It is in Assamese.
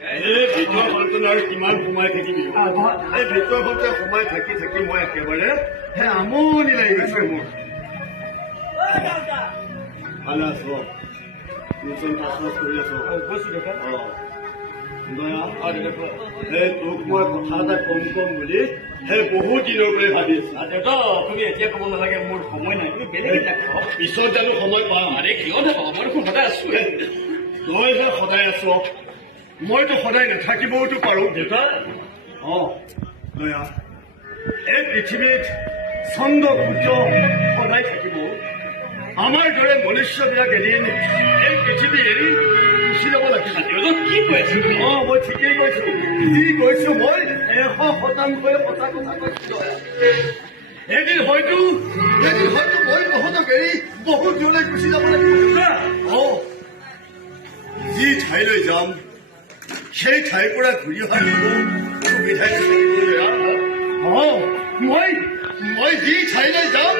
এই ভিতৰখনটোত আৰু কিমান সোমাই থাকিবি এই ভিতৰখনতে সোমাই থাকি থাকি মই একেবাৰে আমনি লাগি গৈছে মোৰ ভালে আছো টিউচন ক্লাছ কৰি আছো তোক মই কথা এটা কম বুলি বহুত দিনৰ পৰা ভাবি আছো তুমি এতিয়া ক'ব নালাগে মোৰ সময় নাই তুমি বেলেগ পিছত জানো সময় পাম আৰে কিয় নাপাব মই দেখোন সদায় আছো তই যে সদায় আছ মইতো সদায় নাথাকিবওতো পাৰো দেউতা দয়া এই পৃথিৱীত চন্দ্ৰ সূৰ্য সদায় থাকিব আমাৰ দৰে মনুষ্যবিলাক এদিন এই পৃথিৱী এৰি গুচি যাব লাগিব কি কৈ আছো মই ঠিকেই কৈছো যি কৈছো মই 100% সঁচা কথা কৈছো এদিন হয়তো মই তহঁতক এৰি বহুত দূৰলৈ গুচি যাব লাগিব যি ঠাইলৈ যাম সেই ঠাইৰ পৰা ঘূৰি অহাৰ সুবিধাই মই যি ঠাইলৈ যাম